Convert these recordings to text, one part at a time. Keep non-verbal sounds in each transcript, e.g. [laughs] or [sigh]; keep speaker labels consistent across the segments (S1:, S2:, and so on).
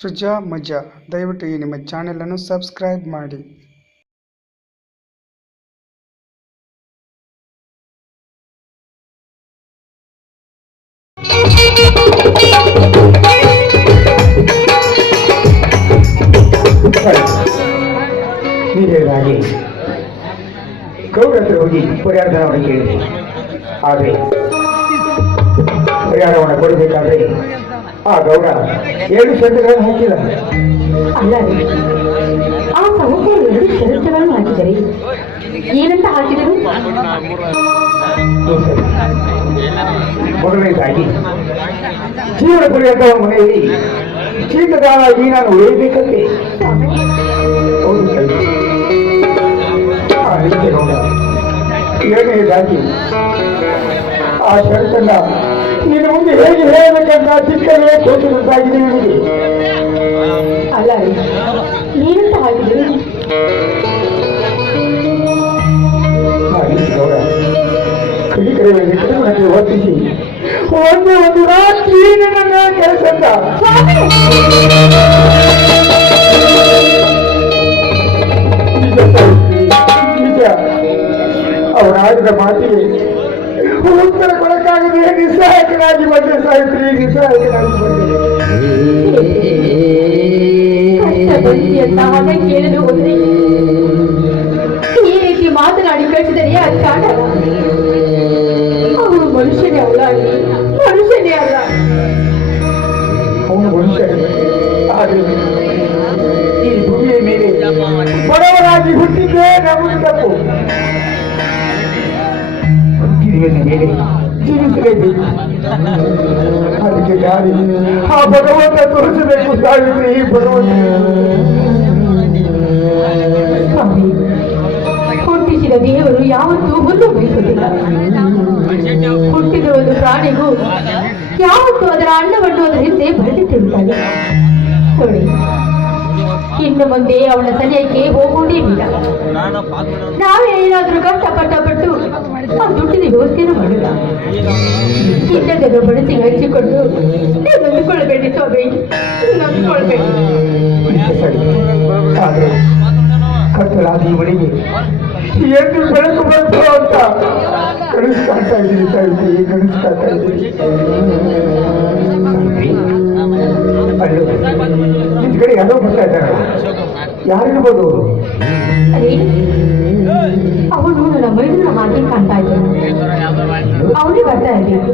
S1: ಸೃಜಾ ಮಜಾ. ದಯವಿಟ್ಟು ಈ ನಿಮ್ಮ ಚಾನೆಲನ್ನು ಸಬ್ಸ್ಕ್ರೈಬ್ ಮಾಡಿ.
S2: ಗೌಡ ಹೋಗಿ ಪರಿಹಾರವನ್ನು ಕೇಳಿದೆ. ಆದರೆ, ಪರಿಹಾರವನ್ನು ಕೊಡಬೇಕಾದ್ರೆ ಆ ಗೌಡ ಏಳು ಶಬ್ದಗಳನ್ನು ಹಾಕಿಲ್ಲ
S3: ಅಲ್ಲ ರೀ. ಆ ಸಮಸ್ಯೆ ಎರಡು ಷರತ್ತುಗಳನ್ನು ಹಾಕಿದರೆ ಏನಂತ ಹಾಕಿದರು.
S2: ಮೊದಲನೇದಾಗಿ ಜೀವನ ಪರ್ಯಂತ ಮನೆಯಲ್ಲಿ ಜೀವಿತಗಾಲಾಗಿ ನಾನು ಉಳಿಯಬೇಕಂತೆ. ಎರಡನೇದಾಗಿ ಆ ಷರತ್ತನ್ನ ನೀನು ಮುಂದೆ ಹೇಗೆ ಹೇಳಬೇಕಂತ ಚಿಕ್ಕವೇ ತೋಚದಂತಾಗಿದೆ ನಿಮಗೆ.
S3: ಅಲ್ಲ ನೀನು ಏನಂತ ಹಾಕಿದರು
S2: ಆ ರೀತಿ ಗೌಡ ಕಲಿಕರವಾಗಿ ವರ್ತಿಸಿ. ಒಂದೇ ಒಂದು ರಾತ್ರಿ ನನ್ನ ಕೆಲಸದ ನಿಜ ಸಾವಿತ್ರಿ, ನಿಜ ಅವರ ಆಡಿದ ಮಾತಿಗೆ ಉತ್ತರ ಕೊಡಕ್ಕಾಗದೆ ನಿಸ್ಸಹಾಯಕನಾಗಿ ಬಂದೆ ಸಾಯಿತ್ರಿ ನಿಸ್ಸಹಾಯಕನಾಗಿ ಬಂದೆ.
S3: ಕೇಳಲು ಹೋದ್ರೆ ಈ ರೀತಿ ಮಾತನಾಡಿ ಕಳಿಸಿದರೆ ಅದು ಕಾಣಲ್ಲ ಅವನು ಮನುಷ್ಯನೇ ಅಲ್ಲ ಮನುಷ್ಯನೇ ಅಲ್ಲ.
S2: ಅವನು ಮನುಷ್ಯ. ಆದರೆ ಈ ಭೂಮಿಯ ಮೇಲೆ ಬಡವರಾಗಿ ಹುಟ್ಟಿದ್ದೇ ನಮಗೆ ತಪ್ಪು. ಅದಕ್ಕೆ ದಾರಿ ಆ ಭಗವಂತ ತೋರಿಸಬೇಕು ಸಾವಿತ್ರಿ ಭಗವಂತ
S3: ಸ್ವಾಮಿ ಹುಟ್ಟಿಸಿದ ದೇವರು ಯಾವತ್ತೂ ಹುಲ್ಲು ಬಯಸುವುದಿಲ್ಲ ಹುಟ್ಟಿದ ಒಂದು ಪ್ರಾಣಿಗೂ ಯಾವತ್ತೂ ಅದರ ಅನ್ನವನ್ನು ಅದರ ಹಿಂದೆ ಬರೆದಿಟ್ಟಿರುತ್ತಾನೆ ನೋಡಿ ಇನ್ನು ಮುಂದೆ ಅವನ ಸನಿಯಕ್ಕೆ ಹೋಗುವುದೇ ಇಲ್ಲ ನಾವೇ ಏನಾದರೂ ಕಷ್ಟಪಟ್ಟಪಟ್ಟು ಆ ದುಡ್ಡಿನ ವ್ಯವಸ್ಥೆನೂ ಮಾಡಿಲ್ಲ. ಇದ್ದದನ್ನು ಬಡಿಸಿ ಹಂಚಿಕೊಂಡು ನೊಂದುಕೊಳ್ಬೇಡಿ ಸ್ವಾಮಿ ನೊಂದುಕೊಳ್ಬೇಡಿ
S2: ಸರಿ ಆದರೆ ಕತ್ತಲಾದ ಮನೆಗೆ ಎಂದು ಬೆಳಕು ಬಂತು ಅಂತ ಕಾಣ್ತಾ ಇದ್ದೀನಿ ಕನಸು ಕಾಣ್ತಾ ಇದ್ದೀನಿ. ಅಲ್ಲೋ ನಿನ್ ಕಡೆ ಯಾರೋ ಬರ್ತಾ ಇದ್ದಾರೆ. ಯಾರಿರ್ಬೋದು?
S3: ಅವನು ನನ್ನ ಮೈದೂರ ಹಾಗೆ ಕಾಣ್ತಾ ಇದ್ದಾನೆ. ಅವನೇ ಬರ್ತಾ ಇರಬೇಕು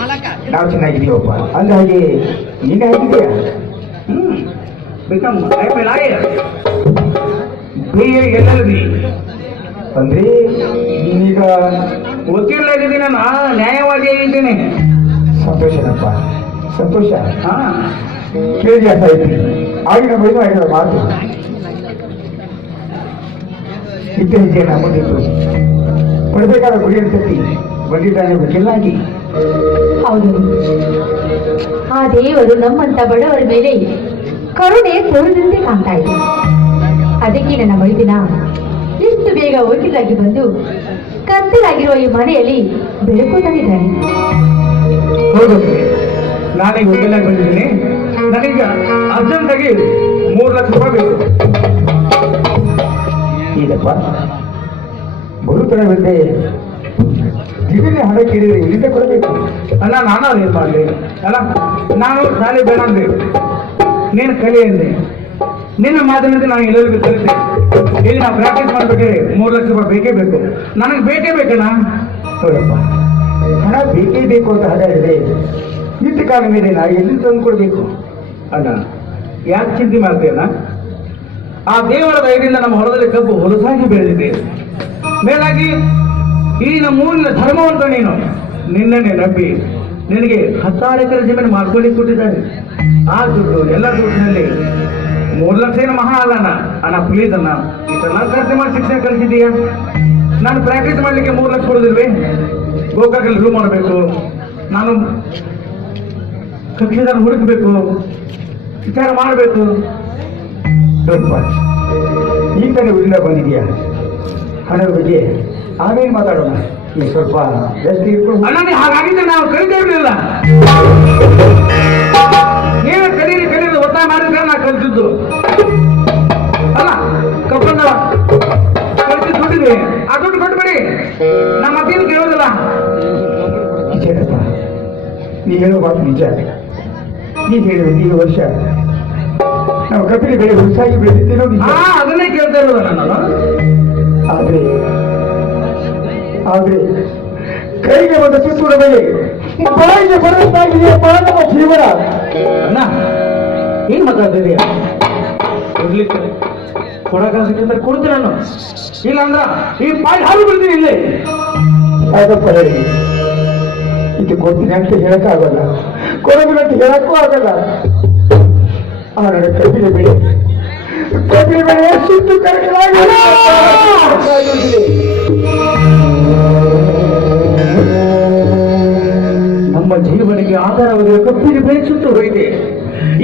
S2: ನಾವು ಚೆನ್ನಾಗಿದ್ದೀವಪ್ಪ ಅಂದ ಹಾಗೆ ಹೇಗಿದೆಯಾ ಹ್ಮ್. ಬಿಕಮ್ ಬಿ ಎ ಎಲ್ಲದಿ ಅಂದ್ರೆ ನೀನೀಗ ವಕೀಲರಾಗಿದ್ದೀನಿ ನಾ ನ್ಯಾಯವಾಗಿ ಇದ್ದೀನಿ ಸಂತೋಷನಪ್ಪ ಸಂತೋಷ? ಹಾ. ಕೇಳಿದ್ಯಾ ಸಾಹಿತ್ರಿ ಆಗಿನ ಬೈದು ಆಗಿನ ಮಾತು. ಇದ್ದ ಹೆಜ್ಜೆನ ಮುಂದಿಟ್ಟು ಕೊಡಬೇಕಾದ ಗುರಿ ತಪ್ಪಿ ಬಂದಿದ್ದಾನೆ ವಕೀಲಾಗಿ
S3: ಹೌದು. ಆ ದೇವರು ನಮ್ಮಂತ ಬಡವರ ಮೇಲೆ ಕರುಣೆ ತೋರಿದಂತೆ ಕಾಣ್ತಾ ಇದೆ. ಅದಕ್ಕೆ ನನ್ನ ಮೈದಿನ ಎಷ್ಟು ಬೇಗ ವಕೀಲಾಗಿ ಬಂದು ಕತ್ತಲಾಗಿರುವ ಈ ಮನೆಯಲ್ಲಿ ಬೆಳಕು ತಂದಿದ್ದಾನೆ.
S2: ಹೌದು. ನಾನೀಗ ವಕೀಲಾಗಿ ಬಂದಿದ್ದೀನಿ. ನನಗೆ ಅರ್ಜೆಂಟಾಗಿ ಮೂರು ಲಕ್ಷ ರೂಪಾಯಿ ಬೇಕು. ಈಗಪ್ಪ ಬರುತ್ತನವಿದ್ದೆ ದಿಢೀರ್ನೆ ಹಣ ಕೇಳಿದ್ರೆ ಎಲ್ಲಿಂದ ಕೊಡಬೇಕು. ಅಲ್ಲ ನಾನು ಅದೇ ಮಾಡಲಿ ಅಲ್ಲ ನಾನು ಶಾಲೆ ಬೇಡ ಅಂದೆ. ನೀನು ಕಲಿ ಅಂದೆ. ನಿನ್ನ ಮಾತಿನಂತೆ ನಾನು ಎಲ್ಲರಿಗೂ ಕಲಿತೆ ಇಲ್ಲಿ ನಾವು ಪ್ರಾಕ್ಟೀಸ್ ಮಾಡ್ಬೇಕಾದ್ರೆ ಮೂರು ಲಕ್ಷ ರೂಪಾಯಿ ಬೇಕೇ ಬೇಕು. ನನಗೆ ಬೇಕೇ ಬೇಕಣ್ಣ? ನೋಡಪ್ಪ ಹಣ ಬೇಕೇ ಬೇಕು ಅಂತ ಹಣ ಹೇಳಿದೆ ನಿಂತ ಕಾಲ ಮೇಲೆ ನಾ ಎಲ್ಲಿ ತಂದು ಕೊಡಬೇಕು? ಅಣ್ಣ ಯಾಕೆ ಚಿಂತೆ ಮಾಡ್ತೀಯಣ್ಣ ಆ ದೇವರ ದಯದಿಂದ ನಮ್ಮ ಹೊಲದಲ್ಲಿ ಕಬ್ಬು ಹೊಲಸಾಗಿ ಬೆಳೆದಿದೆ.
S4: ಮೇಲಾಗಿ ಈ ನಮ್ಮೂರಿನ ಧರ್ಮವಂತ ನೀನು. ನಿನ್ನನ್ನೇ ನಂಬಿ ನಿನಗೆ ಹತ್ತಾರು ಎಕರೆ ಜಮೀನು ಮಾಡ್ಕೊಳ್ಳಿ ಕೊಟ್ಟಿದ್ದಾರೆ. ಆ ದುಡ್ಡು ಎಲ್ಲ ದುಡ್ಡಿನಲ್ಲಿ ಮೂರು ಲಕ್ಷ ಏನು ಮಹಾ ಅಲ್ಲಣ್ಣ ಅಣ್ಣ ಪ್ಲೀಸ್ ಅಣ್ಣ ಇಷ್ಟೆಲ್ಲ ಖರ್ಚು ಮಾಡಿ ಶಿಕ್ಷಣ ಕಳಿಸಿದೀಯ ನಾನು ಪ್ರಾಕ್ಟೀಸ್ ಮಾಡಲಿಕ್ಕೆ ಮೂರು ಲಕ್ಷ ಕೊಡೋದಿಲ್ವೇ? ಗೋಕಾಕಲ್ಲಿ ರೂಮ್ ಮಾಡಬೇಕು. ನಾನು ಕಕ್ಷಿದಾರ ಹುಡುಕಬೇಕು. ವಿಚಾರ ಮಾಡಬೇಕು.
S2: ಈ ಕಡೆ ಉಳಿದ ಬಂದಿದೆಯಾ ಹಣದ ಬಗ್ಗೆ ಆಮೇಲೆ ಮಾತಾಡೋಣ? ಈ ಸ್ವಲ್ಪ ಜಾಸ್ತಿ ಇಟ್ಕೊಂಡು
S4: ಅಣ್ಣ ಹಾಗಾಗಿದ್ದೆ ನಾವು ಕಲಿತೇ ಇರಲಿಲ್ಲ ನೀವೇ ಕಲೀರಿ ಕಲೀರಿ ಒತ್ತಾಯ ಮಾಡಿದ್ರೆ ನಾ ಕಲಿತಿದ್ದು. ಅಲ್ಲ ಕಪ್ಪಂದ ಕಲಿಸಿ ದುಡ್ಡಿದ್ವಿ ಆ ದುಡ್ಡು ಕೊಟ್ಬಿಡಿ. ನಮ್ಮ ಮತ್ತೇನು ಕೇಳೋದಿಲ್ಲ.
S2: ನಿಜನಪ್ಪ ನೀ ಹೇಳೋ ಮಾತು ನಿಜ ನೀ ಹೇಳಿದ ಈ ವರ್ಷ ನಾವು ಕಪಿಲಿ ಬೆಳೆ ಹುಸಾಗಿ ಬೆಳೆದಿದ್ದೇನೋ
S4: ಅದನ್ನೇ ಕೇಳ್ತಾ ಇರೋದ ನಾನು
S2: ಆದ್ರೆ ಆದ್ರೆ ಕೈಗೆ ಬಂದ ಸುತ್ತೂರ ಬಳಿ ಬಾಯಿಗೆ ಬರುತ್ತಾಗಿದೆ ಮಾನವ ಜೀವನ?
S4: ಅಣ್ಣ, ಏನ್ ಮಾತಾಡ್ತಿದೀಯ ಕೊಡ್ಲಿಕ್ಕೆ ಕೊಡಕಾಸಕ್ಕಿಂತ ಕೊಡ್ತೀನಿ ನಾನು. ಇಲ್ಲ ಅಂದ್ರ ಈ ಪಾಯಿ ಹಾಲು ಬಿಡ್ತೀನಿ ಇಲ್ಲಿ.
S2: ಇದು ಕೊಡ್ತೀನಿ ಅಂತ ಹೇಳಕ್ಕಾಗಲ್ಲ. ಕೊಡಗಿಲ್ಲ ಅಂತ ಹೇಳಕ್ಕೂ ಆಗಲ್ಲ. ಆ ನನ್ನ ಕಬ್ಬಿನ ಬೆಳೆ ಕಬ್ಬಿನ ಬೆಳೆ ಸುತ್ತು ಕರಕಲಾಗಿದೆ
S4: ಜೀವನಿಗೆ ಆಧಾರವಾಗಿರುವ ಕಪ್ಪಿನ ಬೆಳೆ ಸುತ್ತು ಹೋಯ್ತೆ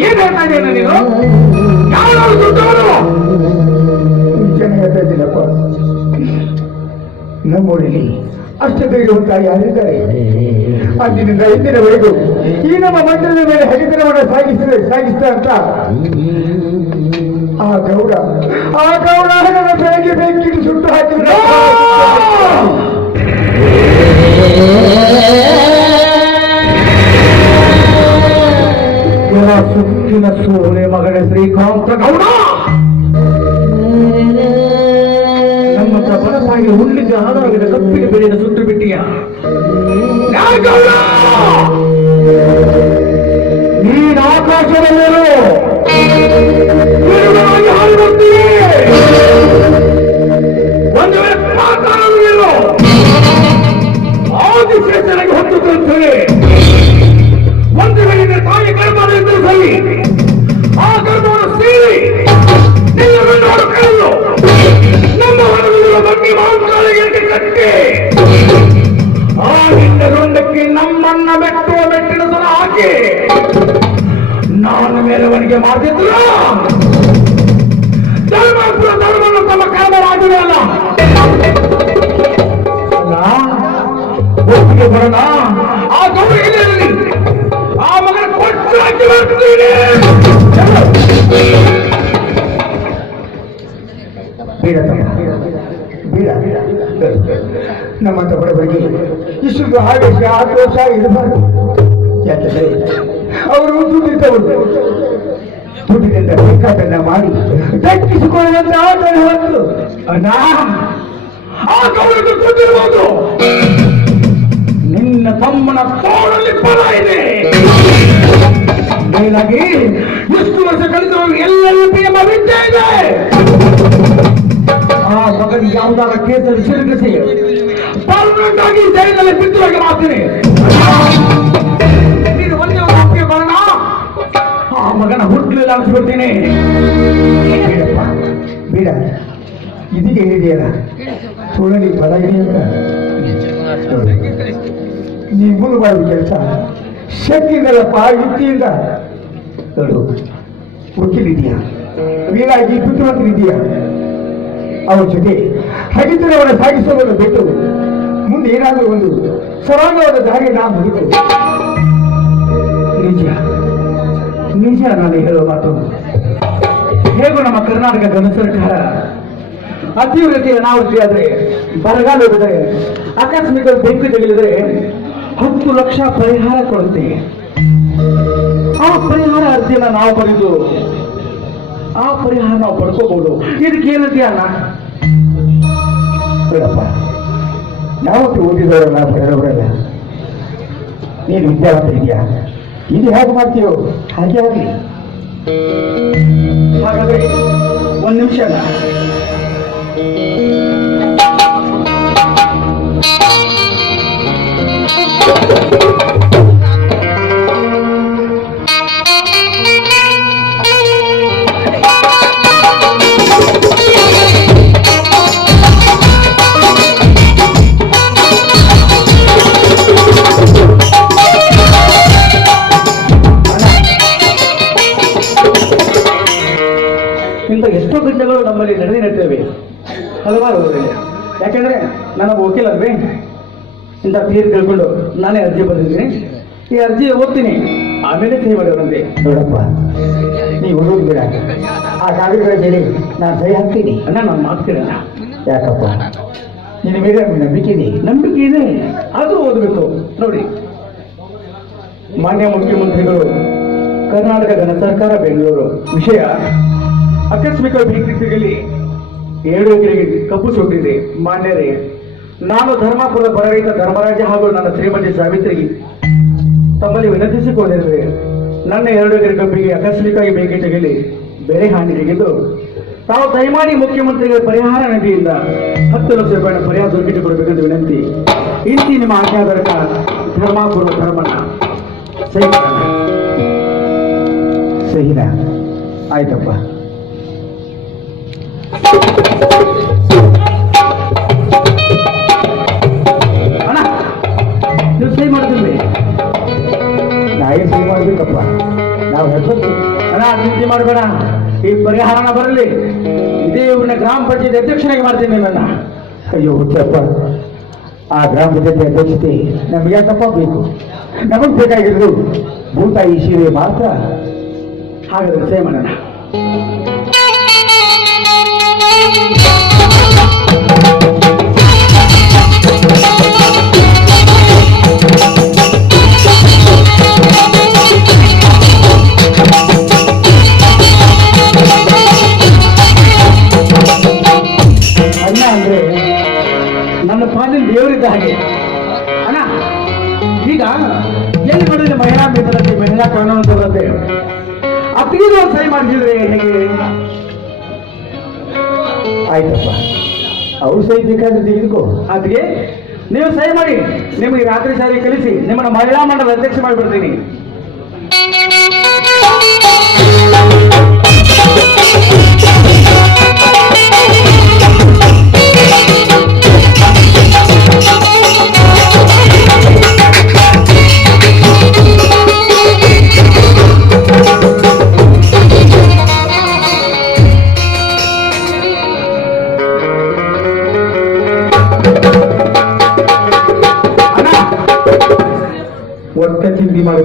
S4: ಏನ್ ಹೇಳ್ತಾ ಇದೆಯಲ್ಲ ನೀನು? ಯಾವ ಸುತ್ತವನು
S2: ನಿಜ ಹೇಳ್ತಾ ಇದ್ದೀನಪ್ಪ. ನಮ್ಮೂರಲ್ಲಿ ಅಷ್ಟು ಧೈರ್ಯವಂತ ಯಾರಿದ್ದಾರೆ? ಅಂದಿನಿಂದ ಇಂದಿನವರೆಗೂ ಈ ನಮ್ಮ ಮಂದಿರದ ಮೇಲೆ ಹರಿತನವನ್ನು ಸಾಗಿಸಿದೆ ಸಾಗಿಸಿದ ಅಂತ. ಆ ಗೌಡ ಆ ಗೌಡ ನನ್ನ ಬೆಳಗ್ಗೆ ಬೆಂಕಿ ಸುಟ್ಟು ಹಾಕಿದ
S4: ಇವರ ಸುತ್ತಿನ ಸೂರ್ಯ ಮಗಳ ಶ್ರೀಕಾಂತ ಗೌಡ. ನಮ್ಮ ಪ್ರಬಲವಾಗಿ ಹುಲ್ಲಿಗೆ ಆಧಾರವಿದ ಕಪ್ಪಿನ ಬೆಳೆಯನ್ನು ಸುಟ್ಟು ಬಿಟ್ಟಿಯ. ನೀನು ಹಾದು ಬರ್ತೀನಿ. ಒಂದು ವೇಳೆ ಪಾತಾಳದಲ್ಲಿರು. ಆದಿಶೇಷನಿಗೆ ಹೊತ್ತು ತರುತ್ತೇನೆ ಒಂದು ನಿನ್ನ ತಾಯಿ ಗರ್ಭವಿದ್ದರೂ ಸರಿ, ಆ ಗರ್ಭವನ್ನು ಸೇರಿ, ನಿನ್ನ ಗಂಡೋಡು ಕಳೆದು ನಮ್ಮ ಹೊರಗಿರುವ ಬಗ್ಗೆ ಮಾಂಸಾಳಿಗೆ ಕಟ್ಟಿ, ಆ ನಿನ್ನ ಗಂಡಕ್ಕೆ ನಮ್ಮನ್ನ ಮೆಟ್ಟುವ ಮೆಟ್ಟಿನ ಸಲ ಹಾಕಿ, ನಾನು ಮೇಲವನಿಗೆ ಮಾಡಿದ್ರ ಧರ್ಮಪುರ ಧರ್ಮವನ್ನು ತಮ್ಮ ಅಲ್ಲ. ಒಪ್ಪಿಗೆ ಬರೋಣ ಕೊಟ್ಟು ಹಾಕಿ
S2: ಬಗ್ಗೆ ಇಷ್ಟು ಆವೇಶ, ಆಕ್ರೋಶ ಇರಬಾರದು ಯಾಕೆಂದ್ರೆ ಅವರು ದುಡ್ಡಿದ್ದವರು. ದುಡ್ಡಿನಿಂದ ಬೇಕಾದನ್ನ ಮಾಡಿ ದಕ್ಕಿಸಿಕೊಳ್ಳುವಂತ ಆಟನ ಹೊತ್ತು.
S4: ಗೌರಿಗೆ ಕೊಟ್ಟಿರ್ಬೋದು ನಿನ್ನ ತಮ್ಮನ ತೋಳಲ್ಲಿ ಫಲ ಇದೆ. ಮೇಲಾಗಿ ಎಷ್ಟು ವರ್ಷ ಕಳೆದು ಎಲ್ಲರೂ ಪ್ರೇಮ ಬಿದ್ದೇ ಇದೆ. ಆ ಮಗನಿಗೆ ಯಾವುದಾದ ಕೇಸಲ್ಲಿ ಸಿಲುಕಿಸಿ ಪರ್ಮನೆಂಟ್ ಆಗಿ ಜೈಲಿನಲ್ಲಿ ಬಿದ್ದುವಾಗಿ ಮಾಡ್ತೀನಿ ಮಗನ ಹುಟ್ಟಲಿಲ್ಲ ಅನಿಸ್ಬಿಡ್ತೀನಿ
S2: ಬೇಡ, ಇದೀಗ ಹೇಳಿದೆಯಲ್ಲ? ಸುಳಲಿ ಫಲ ಇದೆ ಅಂತ. ನೀ ಮಾಡುವ ಕೆಲಸ. ಶಕ್ತಿಗಳ ಯುಕ್ತಿಯಿಂದ ನೋಡು ವಕೀಲಿದೆಯಾ ವೀರಾಗಿ ಬುದ್ಧಿವಂತರಿದೆಯಾ ಅವ್ರ ಜೊತೆ ಹಗಿತನವನ್ನು ಸಾಗಿಸೋದನ್ನು ಬಿಟ್ಟು ಮುಂದೆ ಏನಾದರೂ ಒಂದು ಸರಾಗವಾದ ದಾರಿ ನಾ ಹುಡುಕು
S4: ನಿಜ ನಿಜ ನಾನು ಹೇಳುವ ಮಾತು. ಹೇಗೂ ನಮ್ಮ ಕರ್ನಾಟಕ ಗಣ ಸರ್ಕಾರ ಅತಿವೃತ್ತಿ ಅನಾವೃತ್ತಿ ಆದರೆ ಬರಗಾಲ ಬಿದ್ರೆ ಆಕಸ್ಮಿಕ ಬೆಂಕಿ ತಗುಲಿದ್ರೆ ಹತ್ತು ಲಕ್ಷ ಪರಿಹಾರ ಕೊಡುತ್ತೆ. ಆ ಪರಿಹಾರ ಅರ್ಜಿಯನ್ನ ನಾವು ಬರೆದು ಆ ಪರಿಹಾರ ನಾವು ಪಡ್ಕೋಬಹುದು ಇದಕ್ಕೆ ಏನಂತೀಯಲ್ಲ
S2: ಬಿಡಪ್ಪ. ಯಾವತ್ತು ಓದಿದವರಲ್ಲ ಬರೆದವರಲ್ಲ ನೀನು ವಿದ್ಯಾವಂತ ಇದೆಯಾ? ಇದು ಹೇಗೆ ಮಾಡ್ತೀಯೋ? ಹಾಗೆ ಆಗಲಿ.
S4: ಹಾಗಾದ್ರೆ ಒಂದು ನಿಮಿಷ Thank you. ನಮ್ಮಲ್ಲಿ ನಡೆದಿ ನಡ್ತೇವೆ. ಹಲವಾರು ಊರಲ್ಲಿ. ಯಾಕೆಂದ್ರೆ ನಾನು ಒಬ್ಬ ವಕೀಲ ಅಲ್ವೇ? ಇಂಥ ತೀರ್ಪು ಕೇಳ್ಕೊಂಡು ನಾನೇ ಅರ್ಜಿ ಬರೆದಿದ್ದೀನಿ. ಈ ಅರ್ಜಿ ಓದ್ತೀನಿ. ಆಮೇಲೆ ಸಹಿ ಮಾಡಿದ್ರಂತೆ
S2: ನೋಡಪ್ಪ ನೀವು ಓದೋದು ಬಿಡ ಆ ಕಾಗದಗಳ ಮೇಲೆ ನಾನು ಸಹಿ ಹಾಕ್ತೀನಿ.
S4: ಅಣ್ಣ ನಾನು ಮಾತು
S2: ಯಾಕಪ್ಪ? ನಿನ್ನ ಮೇಲೆ ನಂಬಿಕೆ ಇದೆ.
S4: ನಂಬಿಕೆ ಇದೆ. ಅದು ಓದಬೇಕು. ನೋಡಿ. ಮಾನ್ಯ ಮುಖ್ಯಮಂತ್ರಿಗಳು ಕರ್ನಾಟಕ ಘನ ಸರ್ಕಾರ ಬೆಂಗಳೂರು. ವಿಷಯ ಆಕಸ್ಮಿಕ ಭೇಟಿ ಸಿಗಲಿ ಎರಡು ಎಕರೆಗೆ ಕಬ್ಬು ಚೊಟ್ಟಿದೆ ಮಾನ್ಯರೇ, ನಾನು ಧರ್ಮಾಪುರದ ಬರರೈತ ಧರ್ಮರಾಜ ಹಾಗೂ ನನ್ನ ಶ್ರೀಮತಿ ಸಾವಿತ್ರಿ ತಮ್ಮಲ್ಲಿ ವಿನಂತಿಸಿಕೊಂಡಿರುವೆ, ನನ್ನ ಎರಡು ಎಕರೆ ಕಬ್ಬಿಗೆ ಆಕಸ್ಮಿಕವಾಗಿ ತೆಗಲಿ ಬೆಳೆ ಹಾನಿ ತೆಗೆದು ತಾವು ದಯಮಾಡಿ ಮುಖ್ಯಮಂತ್ರಿಗಳ ಪರಿಹಾರ ನಿಧಿಯಿಂದ ಹತ್ತು ಲಕ್ಷ ರೂಪಾಯಿ ಪರಿಹಾರ ದುರ್ಗಿಟ್ಟು ಕೊಡಬೇಕೆಂದು ವಿನಂತಿ. ಇಂತಿ ನಿಮ್ಮ ಆಜ್ಞಾಧಾರಕ ಧರ್ಮಾಪುರ ಧರ್ಮಣ್ಣ. ಸಹಿ
S2: ಸಹಿನಾ ಆಯ್ತಪ್ಪ
S4: ಅಣ್ಣ ನೀವು ಸಹಿ ಮಾಡ್ತೀವಿ
S2: ನಾ ಏನು ಸಹಿ ಮಾಡ್ಬೇಕಪ್ಪ ನಾವು ಹೆಸರು
S4: ಅಣ್ಣ ಚಿಂತೆ ಮಾಡಬೇಡ. ಈ ಪರಿಹಾರನ ಬರಲಿ. ಇದೇ ಇವ್ರನ್ನ ಗ್ರಾಮ ಪಂಚಾಯತ್ ಅಧ್ಯಕ್ಷನಾಗಿ ಮಾಡ್ತೀನಿ ನನ್ನ
S2: ಅಯ್ಯೋ ಹುಚ್ಚಪ್ಪ. ಆ ಗ್ರಾಮ ಪಂಚಾಯತಿ ಅಧ್ಯಕ್ಷತೆ ನಮ್ಗೆ ಯಾಕಪ್ಪ ಬೇಕು? ನಮಗೆ ಬೇಕಾಗಿರೋದು ಭೂತಾಯಿ ಸೀರೆ ಮಾತ್ರ.
S4: ಹಾಗಾದ್ರೆ ಸಹಿ ಮಾಡೋಣ. ಹಾಗೆ. ಅಣ್ಣ ಈಗ ಎಲ್ಲಿ ಮಹಿಳಾ ಮೀಸಲಾತಿ ಮಹಿಳಾ ಕಾನೂನು ಬರುತ್ತೆ ಅತ್ತಿಗೆ ಒಂದು ಸಹಿ ಮಾಡಿಸಿದ್ರೆ ಹೇಗೆ?
S2: ಆಯ್ತಪ್ಪ. ಅವ್ರು ಸಹಿ ಬೇಕಾದ್ರೆ ತೆಗೆದುಕೋ.
S4: ಅದಕ್ಕೆ ನೀವು ಸಹಿ ಮಾಡಿ, ನಿಮಗೆ ರಾತ್ರಿ ಸಾರಿ ಕಲಿಸಿ, ನಿಮ್ಮನ್ನು ಮಹಿಳಾ ಮಂಡಲ ಅಧ್ಯಕ್ಷ ಮಾಡಿಬಿಡ್ತೀನಿ.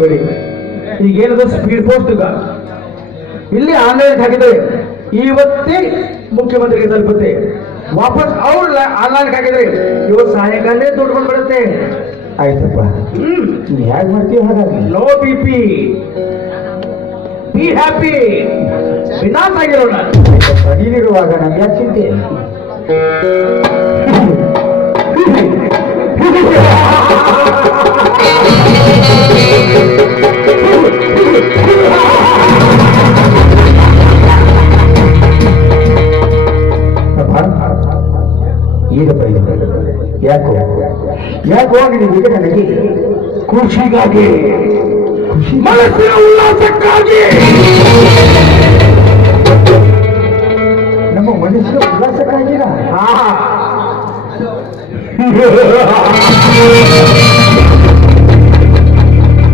S4: ಚಿಂತೆ ಈಗ ಏನದ? ಸ್ಪೀಡ್ ಪೋಸ್ಟ್ ಇಲ್ಲಿ ಆನ್ಲೈನ್ ಹಾಕಿದೆ ಇವತ್ತೇ ಮುಖ್ಯಮಂತ್ರಿಗೆ ತಲುಪುತ್ತೆ. ವಾಪಸ್ ಅವ್ರ ಆನ್ಲೈನ್ ಹಾಕಿದ್ರೆ ಇವತ್ತು ಸಹಾಯಕಾಲೇ ದುಡ್ಡು ಬಂದ್ಬಿಡುತ್ತೆ.
S2: ಆಯ್ತಪ್ಪ.
S4: ಹ್ಮ್.
S2: ಹೇಗೆ ಮಾಡ್ತೀವಿ ಹಾಗಾಗಿ
S4: low B P be happy ವಿನಾಶ ಆಗಿರೋಣ.
S2: ನೀನಿರುವಾಗ ನಮ್ಗೆ ಯಾಕೆ ಚಿಂತೆ? ಅಪ್ಪ, [laughs] ಏನಪ್ಪ ಇದು ಯಾಕೋ ಯಾಕೋ ನಿನಗೆ ನನಗೆ ಖುಷಿಗಾಗಿ ಖುಷಿ
S4: ಮನಸ್ಸಿನ ಉಲ್ಲಾಸಕ್ಕಾಗಿ.
S2: ನಮ್ಮ ಮನಸ್ಸಿನ ಉಲ್ಲಾಸಕ್ಕಾಗಿರ
S4: ಹಾ [laughs]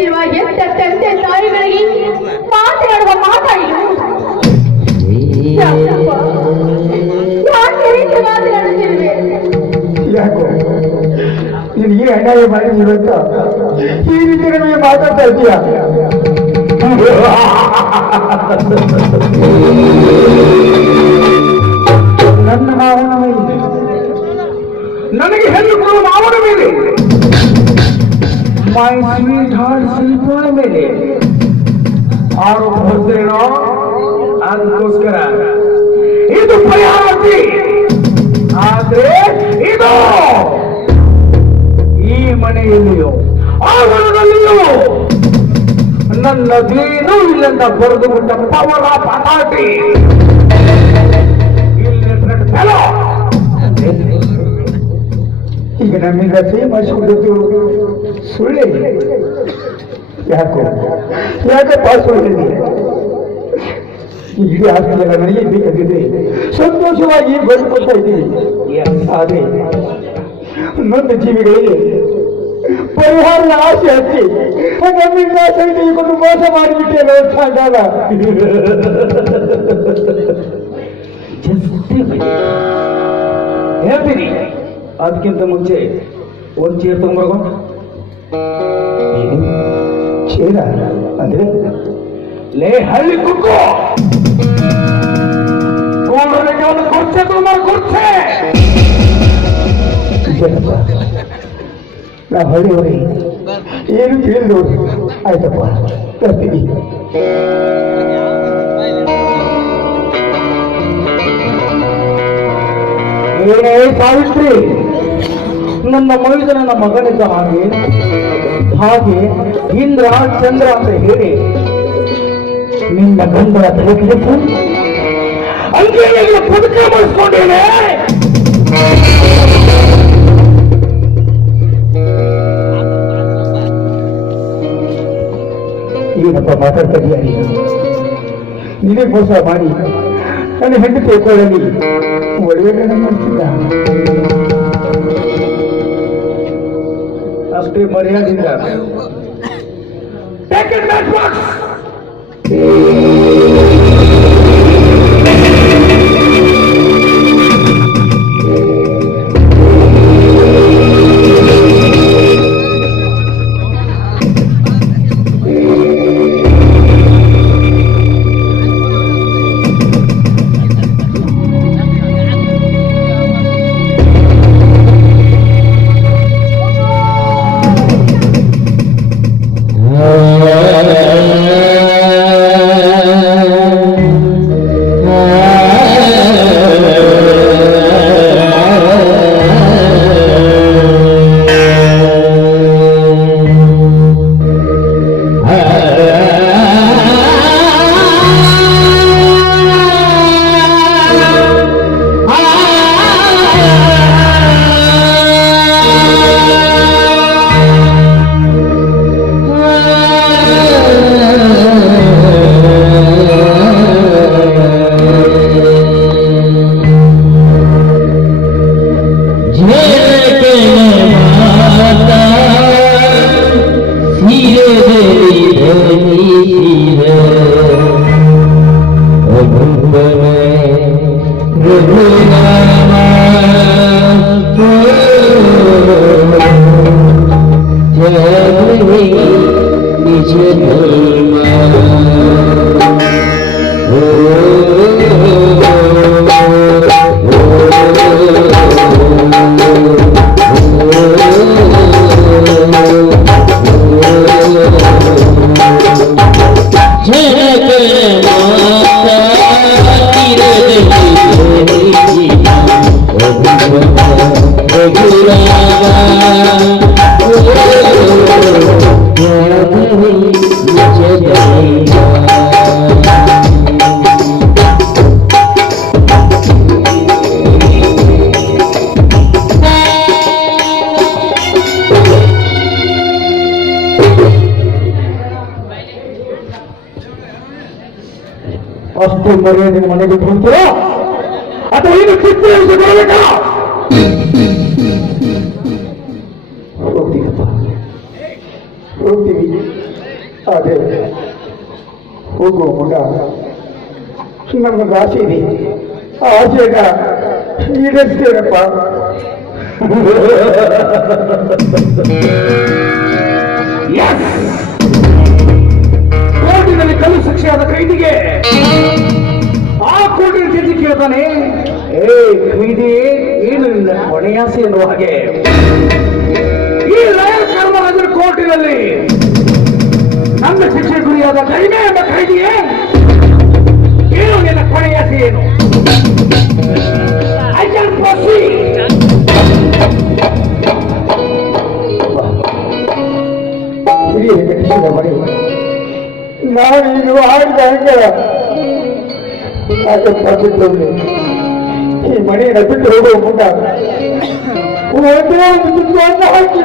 S3: ಮಗಳಂತೆ ಬೆಳೆಸಿರುವ ಎಂತ ತಂದೆ ತಾಯಿಗಳಿಗೆ ಮಾತನಾಡುವ ಮಾತಾಡಿರು ಯಾಕೆ ಈ
S2: ಈ ರೀತಿ ನಮಗೆ ಮಾತಾಡ್ತಾ ಇದೀಯ
S4: ನನ್ನ ಮಾವನ ಮೇಲೆ ನನಗೆ ಹೆಣ್ಣು ಕೊಡುವ ಮಾವನ ಮೇಲೆ ಸ್ವೀಟ್ ಹಾರ್ಟ್ ಶಿಲ್ಪನ ಮೇಲೆ ಆರೋಪ ಹೊರದೇನೋ ಅದಕ್ಕೋಸ್ಕರ ಇದು ಪರಿಹಾರತಿ ಆದ್ರೆ ಇದು ಈ ಮನೆಯಲ್ಲಿಯೋ, ಆವರಣದಲ್ಲಿಯೋ ನನ್ನದೇನೂ ಇಲ್ಲಂತ ಬರೆದು ಬಿಟ್ಟ ಪವರ ಪತಾಟಿ illiterate fellow.
S2: ಈಗ ನಮ್ಮಿಂದ ಸಹಿ ಮಾಡಿಸಿಕೊಂಡಿದ್ದು ಸುಳ್ಳೆ ಯಾಕೋ ಯಾಕಪ್ಪ ಸುಳ್ಳಿದೆ ಈ ಇಡೀ ಆಸ್ತಿಯೆಲ್ಲ ನನಗೆ ಬೇಕಂದಿದೆ ಸಂತೋಷವಾಗಿ ಬದುಕೊಳ್ತಾ ಇದ್ದೀನಿ ಆದರೆ ನೊಂದ ಜೀವಿಗಳಿಗೆ ಪರಿಹಾರದ ಆಸೆ ಹಚ್ಚಿ ನಮ್ಮಿಂದ ಸಹಿ ತೆಗೆದುಕೊಂಡು ಮೋಸ ಮಾಡಿಬಿಟ್ಟೆ ಸಾಕಾಲ
S4: ಹೇಳ್ತೀನಿ ಅದಕ್ಕಿಂತ ಮುಂಚೆ ಒಂದು ಚೇರ್ ತಗೊಂಬರ್ಗೋ
S2: ಚೇರ ಅಂದ್ರೆ
S4: ಲೇ ಹಳ್ಳಿ ಕುಕ್ಕು! ನಾ ಒಂದು ಕುರ್ಚೆ
S2: ಏನು ತಿಳಿದವರು ಆಯ್ತಪ್ಪ, ಬರ್ತೀನಿ.
S4: ಏನೇ ಸಾವಿತ್ರಿ, ನನ್ನ ಮೈದ ನನ್ನ ಮಗನಿದ್ದ ಹಾಗೆ ಹಾಗೆ ಇಂದ್ರ, ಚಂದ್ರ ಅಂತ ಹೇಳಿ ನಿನ್ನ ಗಂಡನ ತಲೆ ಕೆಡಿಸು. ಅಂಗಡಿಯಲ್ಲಿ ಪದಕ ಮಾಡಿಸ್ಕೊಂಡೇನೆ
S2: ಏನಪ್ಪ ಮಾತಾಡ್ತಾ ನೀನು? ಮೋಸ ಮಾಡಿ ನನ್ನ ಹೆಂಡತಿ ತೆಗೆದುಕೊಳ್ಳಲಿ ಒಳ್ಳೆಯ ಮಾಡ್ತಿದ್ದ
S5: राष्ट्रीय मर्यादित गाते हैं। टेक इट बैक बॉक्स ನಮ್ಗೊಂದು ಆಸೆ ಇದೆ ಆ ಆಸೆಯನ್ನ ಈಡೇರಿಸ್ತೇನಪ್ಪ.
S4: ಕೋರ್ಟಿನಲ್ಲಿ ಕಲ್ಲು ಶಿಕ್ಷೆಯಾದ ಕೈದಿಗೆ. ಆ ಕೋರ್ಟಿನ ಜಡ್ಜಿ ಕೇಳ್ತಾನೆ, ಏ ಕೈದಿ ಏನು ನಿನ್ನ ಕೊನೆಯಾಸೆ ಎನ್ನುವ ಹಾಗೆ? ಈ ರಾಯಲ್ ಕರ್ಮರಾಜರ ಕೋರ್ಟಿನಲ್ಲಿ ನನ್ನ ಶಿಕ್ಷೆ ಗುರಿಯಾದ ಕಡಿಮೆ ಎಂಬ ಕೈದಿಯೇ ಏನು ನಿನ್ನ ಕೊನೆಯ ಏನು
S5: ನಾನು ಇದು ಮನೆ ಆಡಿದ ಆಗ ತಪ್ಪಿದ್ದೊಂದು ಈ ಮನೆಯನ್ನು ಬಿಟ್ಟು ಹೋಗುವ ಮುಂದ ಒಂದೇ ಒಂದು ಹಾಕಿ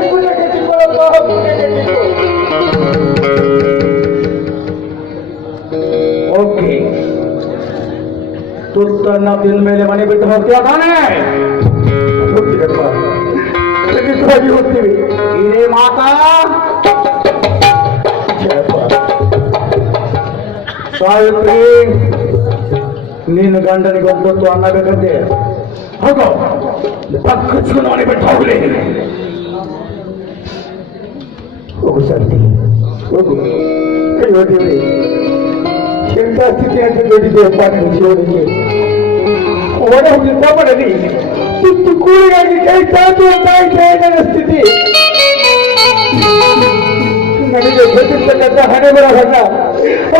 S4: ತುತ್ತನ್ನ ತಿಂದ ಮೇಲೆ ಮನೆ ಬಿಟ್ಟು ಹೋಗ್ತೀಯ ತಾನೇ
S5: ಹೋಗ್ತೀರಪ್ಪ ಖಂಡಿತವಾಗಿ ಹೋಗ್ತೀವಿ
S4: ಇದೇ ಮಾತಾ
S5: ಜಯಪ್ಪ.
S4: ಸಾವಿತ್ರಿ ನೀನು ಗಂಡನಿಗೆ ಒಬ್ಬತ್ತು ಅನ್ನಬೇಕಂತೆ ಹೋಗೋ ಪಕ್ಕಚ್ಕೊಂಡು ಮನೆ ಬಿಟ್ಟು ಹೋಗ್ಲಿ
S5: ಹೋಗು ಶಾಂತಿ ಹೋಗು ಅಯ್ಯೋ ದೇವ್ರಿ ಎಂತ ಸ್ಥಿತಿ ಅಂತ ನೋಡಿದ್ದೇವಪ್ಪ ನನ್ನ ಜೀವನಕ್ಕೆ ಒಡ ಹುಡುಗ ಮಾಡಲಿ ತುತ್ತು ಕೂಳಿಗಾಗಿ ಕೈ ಚಾಚುವಂತ ಇದೆ ನನ್ನ ಸ್ಥಿತಿ ನನಗೆ ಬಂದಿರ್ತಕ್ಕಂಥ ಹಣೆ ಬರಹನ್ನ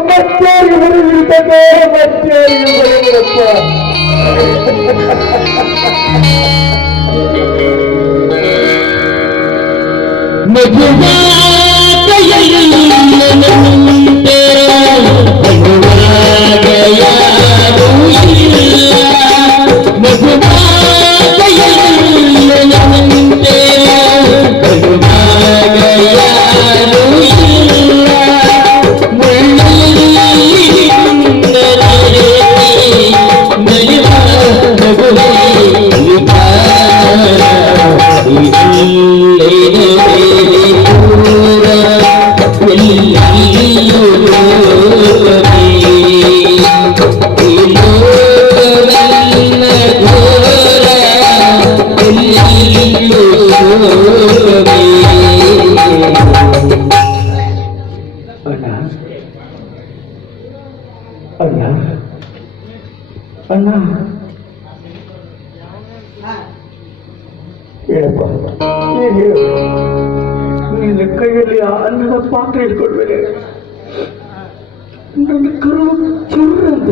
S5: ಮತ್ತೇರಿಗೆ ಬರುತ್ತಿರ್ತದೆ ಮತ್ತೇರಿಗೆ ಬರುವುದಪ್ಪ
S4: ಅಣ್ಣ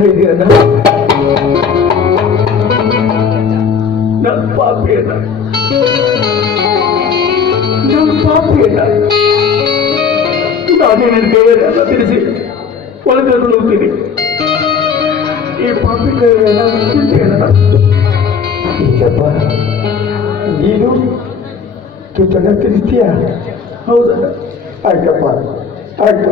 S4: ಇದೆಯಲ್ಲ ನನ್ನ ಪಾಪಿಯನ್ನ ನನ್ನ ಪಾಪಿಯನ್ನ ನಾನೇ ನನ್ನ ಕೈಯಲ್ಲಿ ಅನ್ನ ತಿಳಿಸಿ ಒಳಗೆ ನೋಡ್ತೀನಿ ಈ ಪಾಪಿ
S5: ಇಲ್ಲಪ್ಪ ನೀನು ತುತ್ತನ್ನ ತಿಳಿಸ್ತೀಯ
S4: ಹೌದಲ್ಲ
S5: ಆಯ್ತಪ್ಪ ಆಯ್ತು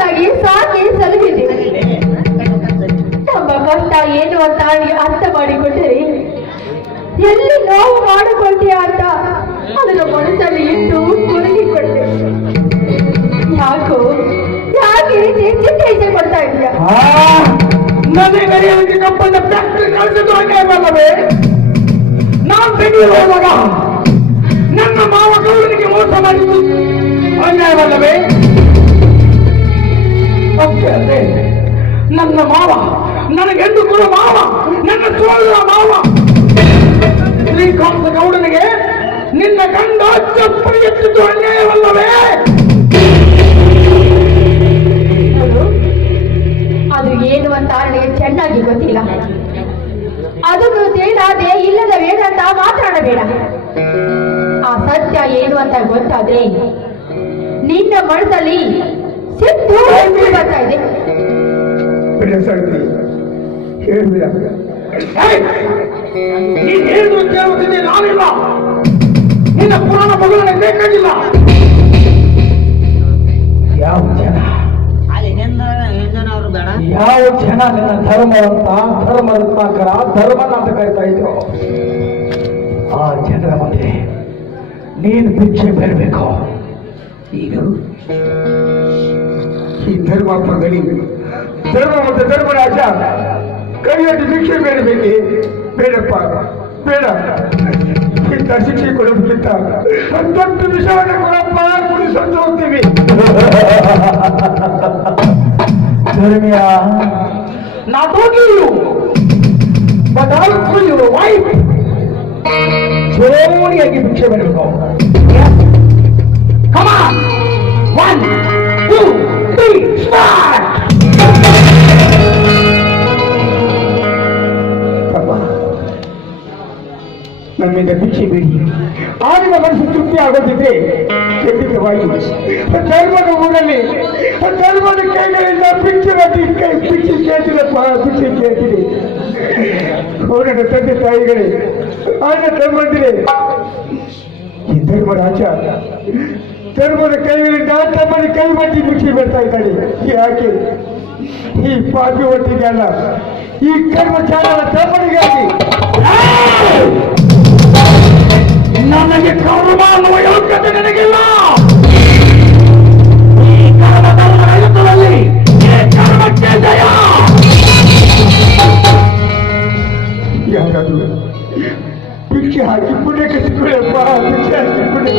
S3: ಹೆಚ್ಚಾಗಿ ಸಾಕಿ ಸಲಹಿದೆ ತಮ್ಮ ಕಷ್ಟ ಏನು ಅಂತ ಅರ್ಥ ಮಾಡಿಕೊಂಡರೆ ಎಲ್ಲಿ ನೋವು ಮಾಡಿಕೊಂಡೆ ಅಂತ ಅದನ್ನು ಮನಸ್ಸಲ್ಲಿ ಇಟ್ಟು ಕುರುಗಿಕೊಂಡೆ ಯಾಕೋ, ಯಾಕೆ ಚಿಂತೆ ಕೊಡ್ತಾ ಇದೀಯ
S4: ನದಿ ಫ್ಯಾಕ್ಟ್ರಿ ಅನ್ಯಾಯವಲ್ಲವೇ ನಾನು ತೆಗೆಯುವಾಗ ನನ್ನ ಮಾವ ಮೋಸ ಮಾಡಿದ್ದು ಅನ್ಯಾಯವಲ್ಲವೇ ಅಲ್ಲದೆ ನನ್ನ ಮಾವ, ನನಗೆಂದು ಕೂಡ ಮಾವ, ನನ್ನ ಸೋದರ ಮಾವ. ಶ್ರೀಕಾಂತ ಗೌಡನಿಗೆ ನಿನ್ನ ಗಂಡ ಚಪ್ಪಲಿ ಎತ್ತಿದ್ದು ಅನ್ಯಾಯವಲ್ಲವೇ?
S3: ಅದು ಏನು ಅಂತ ನನಗೆ ಚೆನ್ನಾಗಿ ಗೊತ್ತಿಲ್ಲ. ಅದು ತೇಲಾದೆ ಇಲ್ಲದ ವೇದಾಂತ ಮಾತಾಡಬೇಡ. ಆ ಸತ್ಯ ಏನು ಅಂತ ಗೊತ್ತಾದ್ರೆ ನಿನ್ನ ಮನಸ್ಸಲ್ಲಿ ಸಿಟ್ಟು ಬರ್ತಾ ಇದೆ
S4: ಬಿಡಿಸಲ್ರಿ ಹೇಳ್ಬಿಡ ನೀನ್ ಹೇಳಿದ್ರು ನಾನಿಲ್ಲ. ನಿನ್ನ ಪುರಾಣ ಮಗಳು ನನಗೆ ಬೇಕಾಗಿಲ್ಲ. ಯಾವ ಜನ?
S6: ಬೇಡ.
S4: ಯಾವ ಜನ ನಿನ್ನ ಧರ್ಮ ಅಂತ ಧರ್ಮ ರತ್ನಾಕರ ಧರ್ಮ ಅಂತ ಕರಿತಾ ಇದ್ರು ಆ ಜನರ ಮುಂದೆ ನೀನು ಭಿಕ್ಷೆ ಬೇಡಬೇಕು. ಈಗ ಈ ಧರ್ಮಾತ್ಮದಲ್ಲಿ ಧರ್ಮ ಮತ್ತು ಧರ್ಮರಾಜ ಕೈಯಲ್ಲಿ ಭಿಕ್ಷೆ ಬೇಡಬೇಕೆ ಬೇಡಪ್ಪ ಬೇಡ ಇಂಥ ಶಿಕ್ಷೆ ಕೊಡೋದಕ್ಕಿಂತ ದೊಡ್ಡ ವಿಷಯವನ್ನು ಕೊಡಪ್ಪ ಕುಡಿಸಂತ ಹೋಗ್ತೀವಿ ಧರ್ಮಿಯ not only you, but also your wife. ಜೋಡಿಯಾಗಿ ಭಿಕ್ಷೆ ಬರಬೇಕು come on one two three start ನಮ್ಮಿಂದ ಭಿಕ್ಷೆ ಬೇಡಿ. ಆಡಿನ ಮನಸ್ಸು ತೃಪ್ತಿ ಆಗೋದಿದ್ರೆ ಖಂಡಿತವಾಗಿ ಧರ್ಮದ ಊರಲ್ಲಿ, ಧರ್ಮದ ಕೈಗಳಿಂದ ಭಿಕ್ಷೆ ಕೈ ಭಿಕ್ಷೆ ಕೇಳ್ತಿರಪ್ಪ, ಭಿಕ್ಷೆ ಕೇಳ್ತೀನಿ. ಅವನ ತಂದೆ ತಾಯಿಗಳೇ ಅಣ್ಣ ತಮ್ಮಂದಿರೇ ಈ ಧರ್ಮರಾಜ ಧರ್ಮದ ಕೈಯಲ್ಲಿ ತಮ್ಮನ್ನು ಕೈ ಮಾಡಿ ಮುಚ್ಚಿ ಬರ್ತಾ ಇದ್ದಾಳೆ. ಯಾಕೆ ಈ ಪಾಪಿ ಒಟ್ಟಿಗೆ ಈ ಕರ್ಮಚಾರರ ತಮ್ಮನಿಗಾಗಿ. ನನಗೆ ಕರ್ಮ ಅನ್ನುವ ಯೋಗ್ಯತೆ ನನಗಿಲ್ಲ. ಈ ಕರ್ಮದ ಯುದ್ಧದಲ್ಲಿ ಕರ್ಮಕ್ಕೆ ಜಯ.
S2: ಯಾರಾದ್ರೂ भिक्षा पुण्य के टुकड़े पा भिक्षा के टुकड़े